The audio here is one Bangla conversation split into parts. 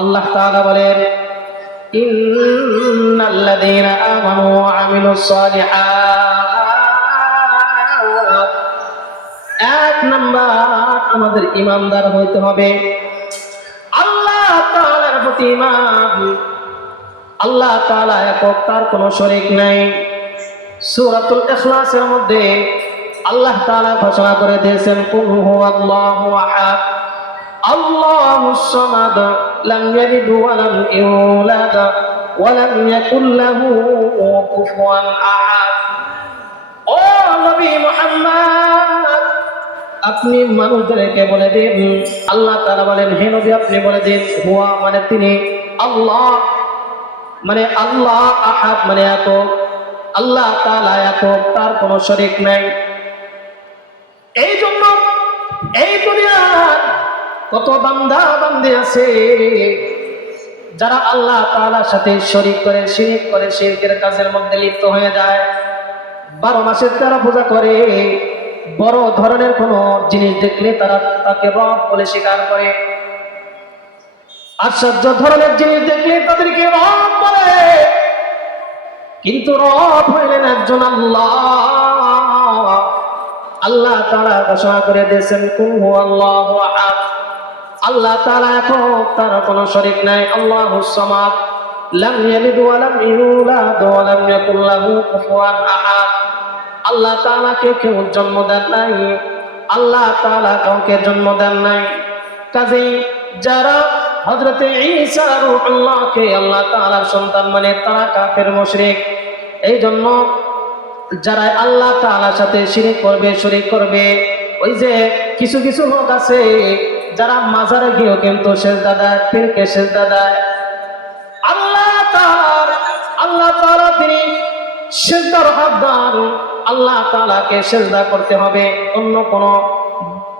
আল্লাহ তাআলা বলেন, ইন্নাল্লাযীনা আমানু ওয়া আমিলুস সালিহাত। এক নাম্বার, আমাদের ঈমানদার হইতে হবে, আল্লাহ তাআলার প্রতি ঈমান। আল্লাহ তাআলা একক, তার কোনো শরীক নাই। সূরাতুল ইখলাসের মধ্যে আল্লাহ তাআলা ঘোষণা করে দিয়েছেন, কুল হুয়াল্লাহু আহাদ আল্লাহুস সামাদ লাম ইয়ালিদ ওয়া লাম ইউলাদ ওয়া লাম ইয়াকুল লাহু কুফুয়ান আহাদ। ও নবী মুহাম্মদ, আপনি মানুষদেরকে বলে দিন, আল্লাহ তাআলা বলেন, হে নবী আপনি বলে দিন, হুয়া মানে তিনি, আল্লাহ মানে আল্লাহ, আহাদ মানে একক, আল্লাহ তাআলা একক, তার কোনো শরীক নাই। এই জন্য এই দুনিয়ার কত বান্দা বান্দি আছে যারা আল্লাহ তাআলার সাথে শরীক করে, শিরক করে, শিরকের কাজের মধ্যে লিপ্ত হয়ে যায়। 12 মাসের তারা পূজা করে, বড় ধরনের কোন জিনিস দেখলে তারা তাকে রব বলে স্বীকার করে, আশ্চর্য ধরনের জিনিস দেখলে তাদেরকে রব বলে। কিন্তু রব হইলেন একজন আল্লাহ। আল্লাহ তাআলা ঘোষণা করে দিয়েছেন, কুল হুয়াল্লাহু আহাদ আল্লাহ তাআলা একক, তার কোনো শরীক নাই। আল্লাহুস সামাদ লাম ইয়ালিদ ওয়া লাম ইউলাদ ওয়া লাম ইয়াকুল লাহু কুফুয়ান আহাদ। আল্লাহ তাআলাকে কেউ জন্ম দেন নাই, আল্লাহ তাআলা কাউকে জন্ম দেন নাই। কাজেই যারা হযরতে ঈসা রূহুল্লাহকে আল্লাহ তাআলার সন্তান মানে, তারা কাফের মুশরিক। এই জন্য যারা আল্লাহ তাআলার সাথে শিরক করবে, শরীক করবে, ওই যে কিছু কিছু লোক আছে যারা মাজারে গিয়েও কিন্তু সিজদা দেয়, পীরকে সিজদা দেয়। আল্লাহ তাআলা তিনি সিজদার হকদার। আল্লাহ তাআলাকে সিজদা করতে হবে, অন্য কোন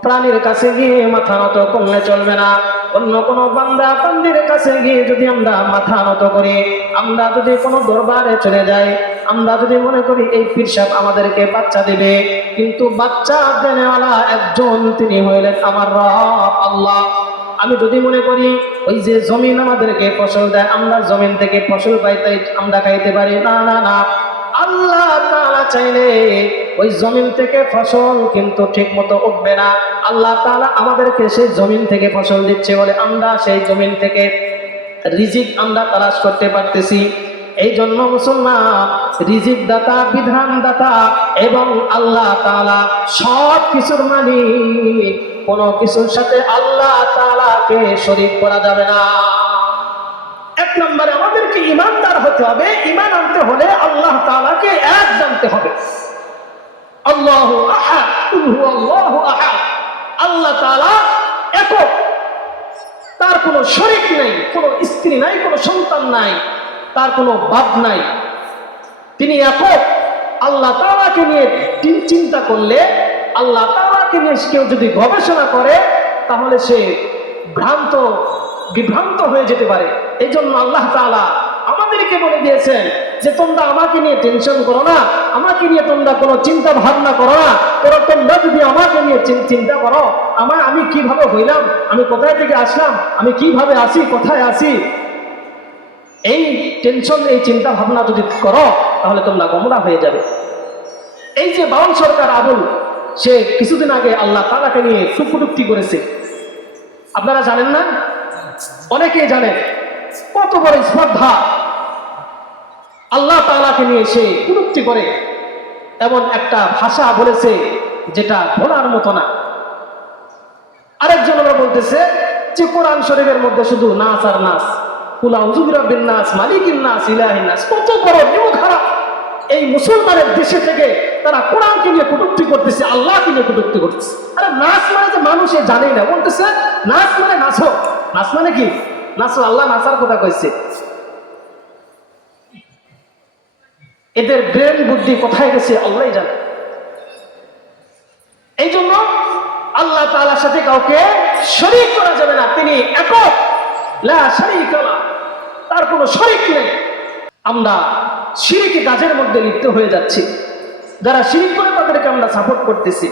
প্রাণীর কাছে গিয়ে মাথা নত করলে চলবে না। অন্য কোন বান্দা বান্দির কাছে গিয়ে যদি আমরা মাথা নত করি, আমরা যদি কোনো দরবারে চলে যাই, আমরা যদি মনে করি এই পীর সাহেব আমাদেরকে বাচ্চা দেবে, কিন্তু বাচ্চা দেনেওয়ালা একজন, তিনি হইলেন আমার রব আল্লাহ। আমি যদি মনে করি ওই যে জমিন আমাদেরকে ফসল দেয়, আমরা জমিন থেকে ফসল পাইতে আমরা খাইতে পারি, না না না, আল্লাহ তাআলা চাইলে ওই জমিন থেকে ফসল কিন্তু ঠিক মতো উঠবে না। আল্লাহ তাআলা আমাদেরকে সেই জমিন থেকে ফসল দিচ্ছে বলে আমরা সেই জমিন থেকে রিজিক আমরা তালাশ করতে পারতেছি। এই জন্য মুসলমান, রিজিক দাতা, বিধান দাতা এবং আল্লাহ তাআলা সব কিছুর মালিক। কোনো কিছুর সাথে আল্লাহ তাআলাকে শরীক করা যাবে না। এক নম্বরে আমাদেরকে ঈমানদার হতে হবে। ঈমান আনতে হলে আল্লাহ তাআলাকে এক জানতে হবে। আল্লাহু আহাদ, কুল হুয়াল্লাহু আহাদ আল্লাহ তাআলা একক, তার কোনো শরীক নাই, কোনো স্ত্রী নাই, কোনো সন্তান নাই, তার কোনো বাপ নাই, তিনি একক। আল্লাহ তাআলাকে নিয়ে চিন্তা করলে, আল্লাহ তাআলাকে নিয়ে কেউ যদি গবেষণা করে, তাহলে সে বিভ্রান্ত হয়ে যেতে পারে। এই জন্য আল্লাহ তাআলা আমাদেরকে বলে দিয়েছেন যে তোমরা আমাকে নিয়ে টেনশন করো না, আমাকে নিয়ে তোমরা কোনো চিন্তা ভাবনা করো না। তোমরা যদি আমাকে নিয়ে চিন্তা করো, আমি কিভাবে হইলাম, আমি কোথায় থেকে আসলাম, আমি কিভাবে আসি, কোথায় আসি, এই টেনশন, এই চিন্তা ভাবনা যদি করো, তাহলে তোমরা গোমরাহ হয়ে যাবে। এই যে বাউল সরকার আবুল, সে কিছুদিন আগে আল্লাহ তাআলাকে নিয়ে কটূক্তি করেছে, আপনারা জানেন না? অনেকেই জানেন। কত বড় স্পর্ধা, আল্লাহ তাআলাকে নিয়ে সে কটূক্তি করে, এমন একটা ভাষা বলেছে যেটা বলার মতো না। আরেকজন আবার বলতেছে যে কোরআন শরীফের মধ্যে শুধু নাচ আর নাচ, কুল আউযু বিরাব্বিন নাস, মালিকিন নাস, ইলাহিন নাস। কত বড় নিয়ম খারাপ! এই মুসলমানের দেশে থেকে তারা কোরআনকে নিয়ে কটূক্তি করতেছে, আল্লাহকে নিয়ে কটূক্তি করতেছে। আরে নাচ মানে যে মানুষে জানেই না, বলতেছে নাচ মানে নাচো। নাচ মানে কি? নাচো, আল্লাহ নাচার কথা কইছে। এদের ব্রেন বুদ্ধি কোথায় গেছে আল্লাহই জানে। এই জন্য আল্লাহ তাআলার সাথে কাউকে শরীক করা যাবে না। তিনি একক, লা শারীকা লাহু, তার কোনো শরীক নেই। আমরা শিরকি কাজের মধ্যে লিপ্ত হয়ে যাচ্ছি। যারা শিরক করে তাদেরকে আমরা সাপোর্ট করতেছি,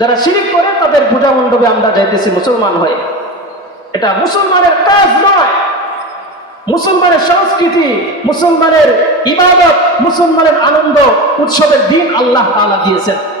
যারা শিরক করে তাদের পূজা মণ্ডপে আমরা যাইতেছি মুসলমান হয়ে। এটা মুসলমানের কাজ নয়। মুসলমানের সংস্কৃতি, মুসলমানের ইবাদত, মুসলমানের আনন্দ উৎসবের দিন আল্লাহ তাআলা দিয়েছেন।